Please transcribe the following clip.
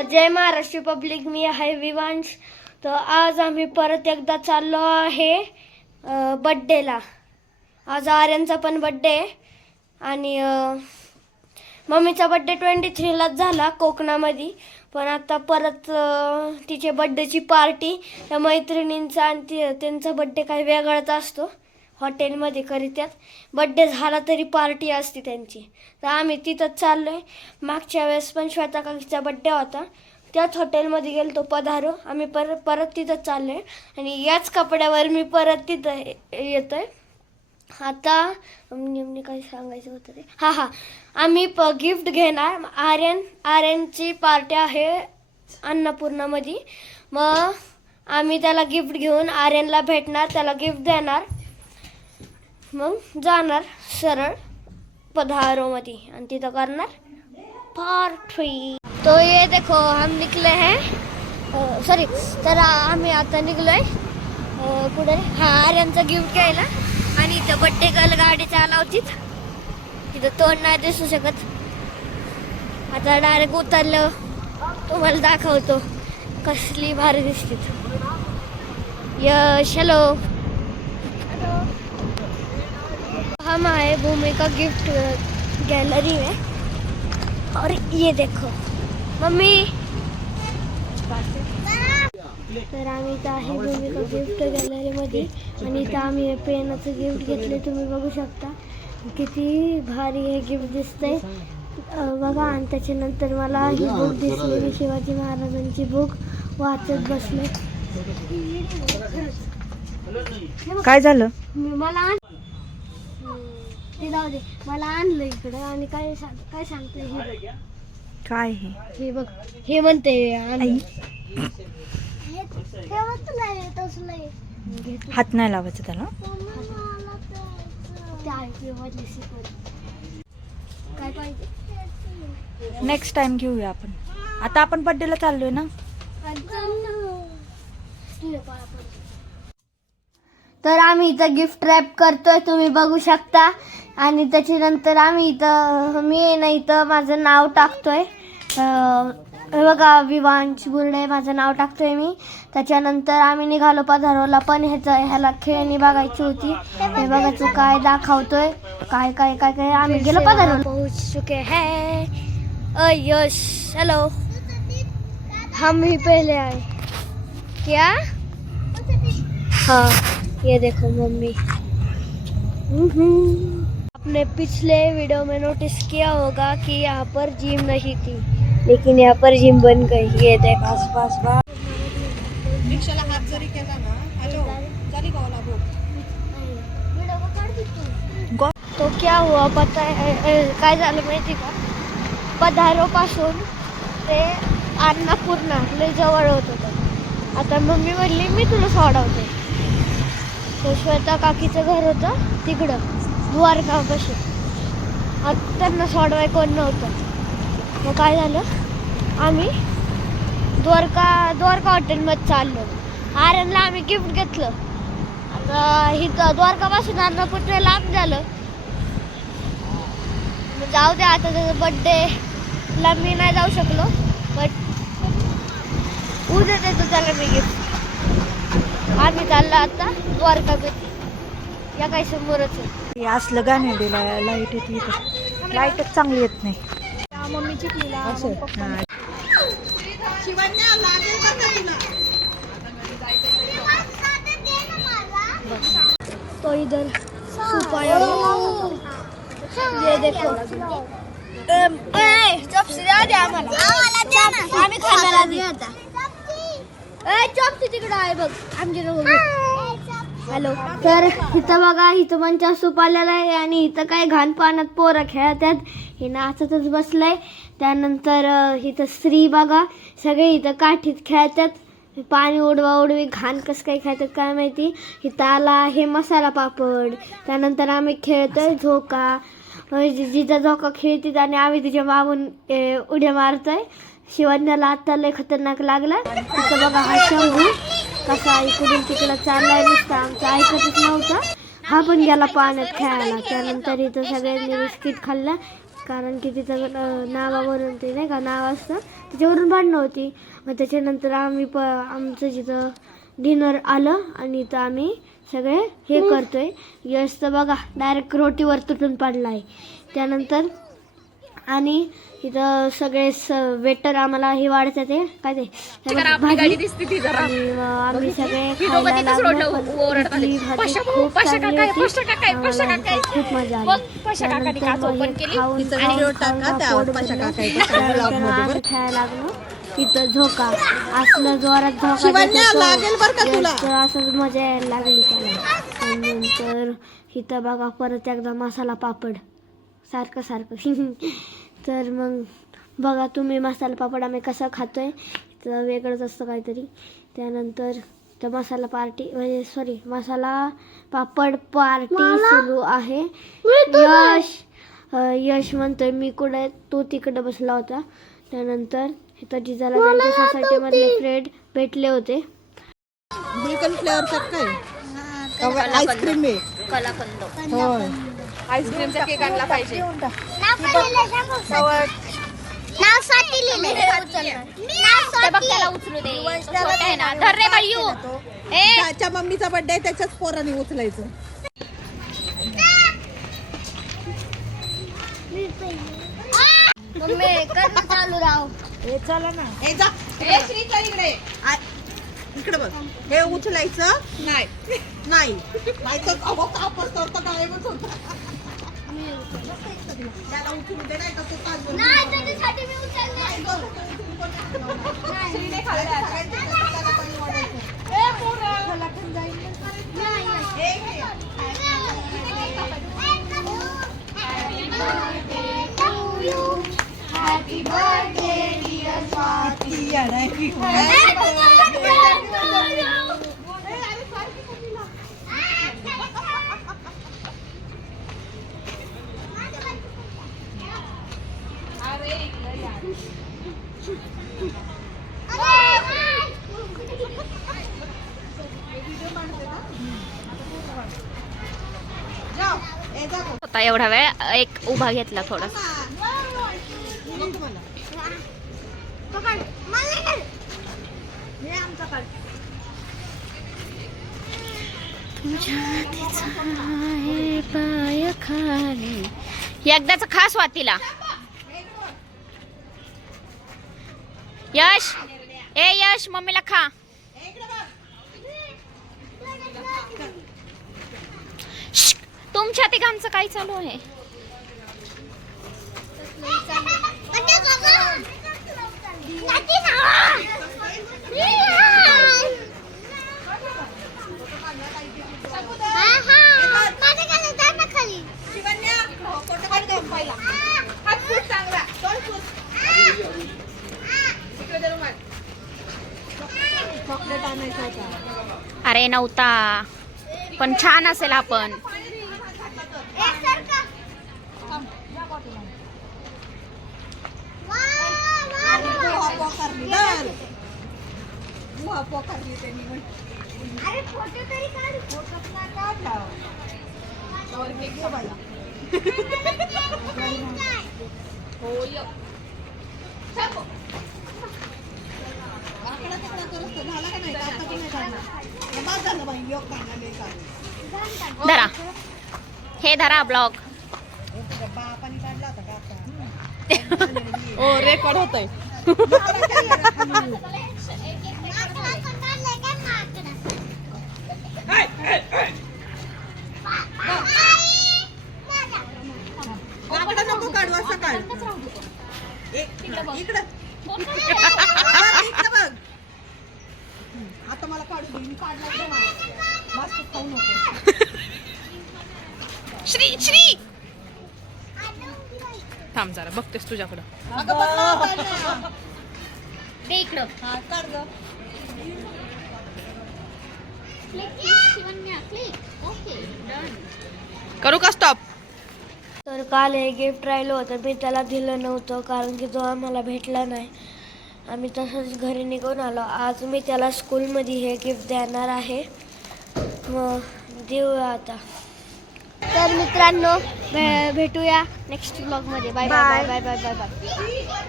तर जय महाराष्ट्र पब्लिक मी आहे विवांश. तर आज आम्ही परत एकदा चाललो आहे बड्डेला आज आर्यांचा पण बड्डे आहे. आणि मम्मीचा बड्डे ट्वेंटी थ्रीलाच झाला कोकणामध्ये. पण आता परत तिचे बड्डेची पार्टी त्या मैत्रिणींचा आणि ती त्यांचा बड्डे काही वेगळाच असतो. हॉटेलमध्ये करीत्यात. बड्डे झाला तरी पार्टी असते त्यांची. तर आम्ही तिथंच चाललो आहे मागच्या वेळेस पण श्वेता काकीचा बड्डे होता. त्याच हॉटेलमध्ये गेलो तो पधारो. आम्ही परत परत तिथंच चाललो आहे आणि याच कपड्यावर मी परत तिथं येतो आहे आता नेमणे काय सांगायचं होतं ते. हां हां. आम्ही प गिफ्ट घेणार. आर्यन आर्यनची पार्टी आहे अन्नपूर्णामध्ये. मग आम्ही त्याला गिफ्ट घेऊन आर्यनला भेटणार त्याला गिफ्ट देणार. मग जाणार सरळ पधारोमध्ये आणि तिथं करणार पार्टी तो ये देखो हम निकले हैं. सॉरी तर आम्ही आता निघलोय. आहे कुठे? हा आर्यांचं गिफ्ट घ्यायला. आणि इथं बड्डे गर्ल गाडी चालवतीत. तिथं तोंड नाही दिसू शकत. आता डायरेक्ट उतरलं. तुम्हाला दाखवतो. कसली भारी दिसते यश हॅलो हम आए भूमिका गिफ्ट गैलरी में। और ये देखो। मम्मी। तर आम्ही इथं आहे भूमिका गिफ्ट गॅलरीमध्ये आणि इथं आम्ही पेनाचं गिफ्ट घेतले तुम्ही बघू शकता। किती भारी हे गिफ्ट दिसतंय। बघा आणि त्याच्यानंतर मला ही बुक दिसली मी शिवाजी महाराजांची बुक वाचत बसले. काय झालं? मी मला ते जाऊ दे मला आणलं इकडं आणि काय सांग काय सांगते हे? काय हे? हे बघ हे म्हणते आणलं. हे-. हात नाही लावायचं त्याला. काय पाहिजे? नेक्स्ट टाइम घेऊया आपण. आता आपण बर्थडेला चाललोय ना? तर आम्ही इथं गिफ्ट रॅप करतोय तुम्ही बघू शकता. आणि त्याच्यानंतर आम्ही इथं मी आहे ना इथं माझं नाव टाकतोय. हे बघा विवांश बुर्डे माझं नाव टाकतोय मी. त्याच्यानंतर आम्ही निघालो पधारवला पण ह्याचं ह्याला खेळणी बघायची होती. हे बघा तू काय दाखवतोय काय काय काय काय. आम्ही गेलो पधारोला पोहोच चुके है अ यश हॅलो हम ही पहिले आए क्या हाँ ये देखो मम्मी. आपने पिछले वीडियो में नोटिस किया होगा कि यहाँ पर जिम नहीं थी लेकिन यहाँ पर जिम बन गई। ये देखो बस बस रिक्षाला हात जरी केला ना हॅलो तो क्या हुआ पता है काय झालं माहिती का? पधारोपासून ते अन्नपूर्णा लय जवळ होत होतं. आता मम्मी म्हणली मी तुला सोडवते. तो श्वेता काकीचं घर होतं तिकडं. द्वारकापाशी. आता त्यांना सोडवाय कोण नव्हतं. मग काय झालं? आम्ही द्वारका द्वारका हॉटेलमध्ये चाललो. आर्यनला आम्ही गिफ्ट घेतलं. आता इथं द्वारकापासून अन्नपूर्ण लांब झालं. मग जाऊ दे आता त्याचा बड्डेला मी नाही जाऊ शकलो बट उद्या देतो त्याला मी गिफ्ट आम्ही चाललो आता द्वारका या काही समोरच आहे. हे असलं गाणे लाइट येते इथं. लाईटच चांगली येत नाही. असं हा. तो इधर ये देखो. चॉप्सी द्या द्या आम्हाला. आम्ही खाणार आधी. ए चॉप्सी तिकडे आहे बघ. आमच्या हॅलो. तर इथं बघा इथं मंचा सूप आलेला आहे आणि इथं काय घाण पाण्यात पोरं खेळतात हे नाचतच बसलंय. त्यानंतर इथं स्त्री बघा सगळे इथं काठीत खेळतात पाणी उडवा उडवी घाण कसं काय खेळतात काय माहिती? इथं आला हे मसाला पापड. त्यानंतर आम्ही खेळतोय झोका. जिजा झोका खेळते आणि आम्ही तिच्या मागून उड्या मारतोय. शिवण्याला आत्ता लय खतरनाक लागला तिथं बघा हा शंभू. कसा इकडून तिकडं चाललाय नुसता आमचं ऐकतच नव्हता. हा पण गेला पाण्यात खेळायला. त्यानंतर इथं सगळ्यांनी बिस्किट खाल्लं. कारण की तिचं नावावरून ते नाही का नाव असतं. त्याच्यावरून भांडणं होती. मग त्याच्यानंतर आम्ही प आमचं जिथं डिनर आलं आणि इथं आम्ही सगळे हे करतोय. यश तर बघा डायरेक्ट रोटीवर तुटून पडला आहे त्यानंतर आणि इथं सगळे वेटर आम्हाला हे वाढतात ते काय ते? हे बघ, भाजी. आणि मग आम्ही सगळे खायला लागलो. पण इथली भाजी खूप चांगली होती. आम्हाला इथं खूप मजा आली. त्यानंतर मग हे खाऊन खाऊन खाऊन हा पोट भरलं. त्यानंतर मग आम्ही खेळायला लागलो. तिथं झोका. असलं जोरात झोका शिवण्या, लागेल बरं का देतो तुला? तर असंच मजा यायला लागली त्याला. आणि नंतर इथं बघा परत एकदा मसाला पापड. सारखं सारखं. तर मग बघा तुम्ही मसाला पापड आम्ही कसं खातोय. तर वेगळंच असतं काहीतरी. त्यानंतर तर मसाला पार्टी म्हणजे सॉरी मसाला पापड पार्टी सुरू आहे. यश यश म्हणतोय मी कुठे तो तिकडे बसला होता. त्यानंतर इथं जिजाला त्यांच्या सोसायटीमधले फ्रेंड भेटले होते. काय? आईस्क्रीम आहे. होय. आईस्क्रीमचा केक आणला पाहिजे त्याच्या मम्मीचा बर्थडे त्याच्याच पोराने उचलायचं. चालू राव. ए जा. ए श्रीचा इकडे. आ- इकडे बघ. हे उचलायचं? नाही. नाही. नाही. तर अहो कापड तर तो गायबच होता त्याला उचलू दे नाही तर तो तांदूळ नाही गं, तो उचलून पण नाही. श्रीने खाल्लं सगळ्यांचे कसं त्याला पण वाढायचं. ए, घे. ती आहे. जाओ. ए, जा गं. आता एवढा वेळ एक उभा घेतला थोडा मग पाय खाली. एकदाच खास वातीला यश. ए यश मम्मीला खा. तुमच्या तिघांचं काय चालू आहे? शिवण्या, फोटो काढ गं पहिला. हात फूट चांगला. दोन फूट. इकडे दे रुमाल. चॉकलेट आणायचं होता. अरे नव्हता. पण छान असेल आपण. धरा हे धरा ब्लॉग? ओ रेकॉर्ड होतोय आकडा नको काढू असं काढ एक- इकडं बघ, इकडं बघ आता मला काढू दे मी काढला तर मला. मस्त खाऊ नको श्री श्री थांब जरा बघतेस तुझ्याकडं. हा. करू का स्टॉप तर काल हे गिफ्ट राहिलं होतं मी त्याला दिलं नव्हतं कारण की तो आम्हाला भेटला नाही. आम्ही तसंच घरी निघून आलो. आज मी त्याला स्कूलमध्ये हे गिफ्ट देणार आहे. मग देऊ आता. तर मित्रांनो भेटूया नेक्स्ट ब्लॉगमध्ये. Bye bye bye bye bye bye bye